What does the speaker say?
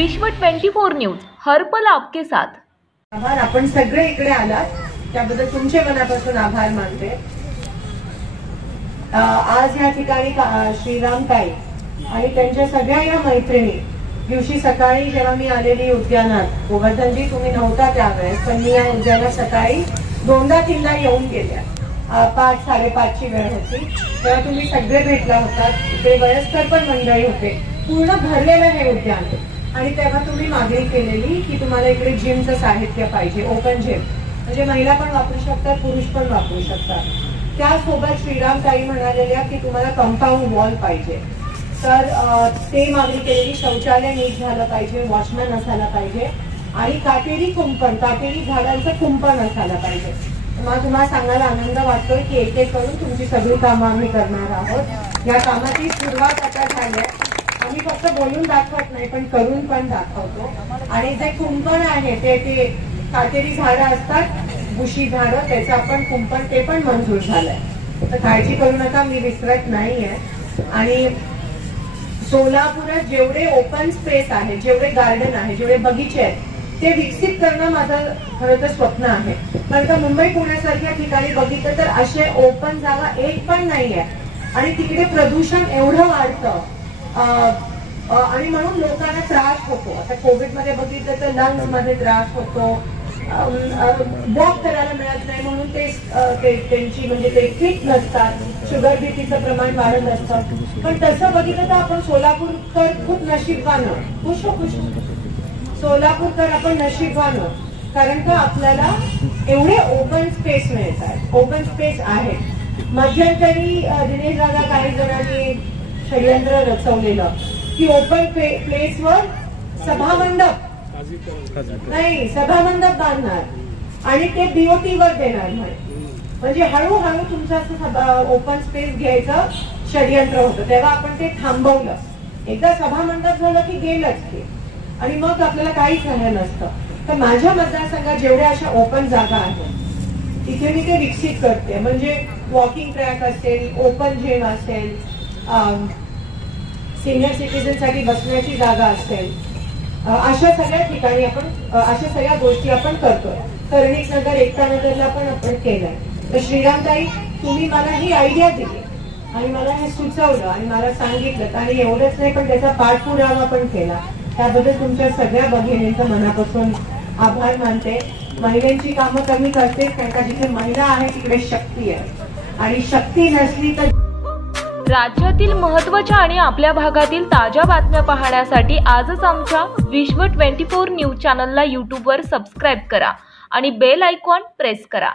विश्व 24 न्यूज हर पल आपके साथ। आभार, आपण सगळे इकडे आलात त्याबद्दल तुमचे मनापासून आभार मानते। आज या ठिकाणी श्रीराम ताई आणि त्यांच्या सगळ्या या मैत्रिणी दिवशी सकाळी जेव्हा मी आलेली उद्यानात, गोवर्धनजी तुम्ही नव्हता त्यावेळेस, पण मी या उद्यानात सकाळी दोनदा तीनदा येऊन गेल्या। 5-5:30ची वेळ होती तेव्हा तुम्ही सगळे भेटला होतात। इथे वयस्कर पण मंडळी होते, पूर्ण भरलेलं हे उद्यान। आणि तेव्हा तुम्ही मागणी केलेली की तुम्हाला इकडे जिमचं साहित्य पाहिजे, ओपन जिम, म्हणजे महिला पण वापरू शकतात, पुरुष पण वापरू शकतात। त्यासोबत श्रीराम ताई म्हणालेल्या की तुम्हाला कंपाऊंड वॉल पाहिजे, तर ते मागणी केलेली। शौचालय नीट झालं पाहिजे, वॉचमॅन असायला पाहिजे आणि काटेरी कुंपण, काटेरी झाडांचं कुंपण असायला पाहिजे। मला तुम्हाला सांगायला आनंद वाटतोय की एक एक करून तुमची सगळी कामं आम्ही करणार आहोत। या कामाची सुरुवात आता झाली आहे। आम्ही फक्त बोलून दाखवत नाही, पण करून पण दाखवतो। आणि जे कुंपण आहे ते काटेरी झाडं असतात, बुशी झाडं, त्याचं आपण कुंपण ते पण मंजूर झालंय, तर काळजी करू नका, मी विसरत नाहीये। आणि सोलापुरात जेवढे ओपन स्पेस आहे, जेवढे गार्डन आहे, जेवढे बगीचे आहेत, ते विकसित करणं माझं खरं तर स्वप्न आहे। कारण का मुंबई पुण्यासारख्या ठिकाणी बघितलं तर असे ओपन जागा एक पण नाहीये आणि तिकडे प्रदूषण एवढं वाढतं आणि म्हणून लोकांना त्रास होतो। आता कोविड मध्ये बघितलं तर लंग्स मध्ये त्रास होतो, वॉक करायला मिळत नाही म्हणून ते त्यांची म्हणजे ते फिट नसतात, शुगर बीपीचं प्रमाण वाढत असतं। पण तसं बघितलं तर आपण सोलापूरकर खूप नशीबवान, सोलापूरकर आपण नशीबवान, कारण का आपल्याला एवढे ओपन स्पेस मिळतात, ओपन स्पेस आहे। मध्यंतरी दिनेश दादा काही जणांनी षडयंत्र रचवलेलं की ओपन प्लेसवर सभामंडप नाही, सभामंडप बांधणार आणि ते बीओटी वर देणार, म्हणजे हळूहळू तुमचं असं ओपन स्पेस घ्यायचं षडयंत्र होतं। तेव्हा आपण ते थांबवलं, एकदा सभामंडप झालं की गेलंच ते, आणि मग आपल्याला काहीच राहिलं नसतं। तर माझ्या मतदारसंघात जेवढ्या अशा ओपन जागा आहेत तिथे मी ते विकसित करते, म्हणजे वॉकिंग ट्रॅक असेल, ओपन जिम असेल, सिनियर सिटीजन साठी बसण्याची जागा असेल, अशा सगळ्या ठिकाणी आपण अशा सगळ्या गोष्टी आपण करतोय। कर्णिक नगर, एकता नगरला पण आपण केलंय। तर श्रीराम ताई, तुम्ही मला ही आयडिया दिली आणि मला हे सुचवलं आणि मला सांगितलं, आणि एवढंच नाही पण त्याचा पाठपुरावा पण केला, त्याबद्दल तुमच्या सगळ्या भगिनींचं मनापासून आभार मानते। महिलांची कामं कमी करते, कारण का जिथे महिला आहे तिकडे शक्ती आहे, आणि शक्ती नसली तर। राज्यातील महत्त्वाच्या आणि आपल्या भागातील ताज्या बातम्या पाहण्यासाठी आजच आमच्या विश्व 24 न्यूज चॅनलला यूट्यूबवर सबस्क्राईब करा आणि बेल आयकॉन प्रेस करा।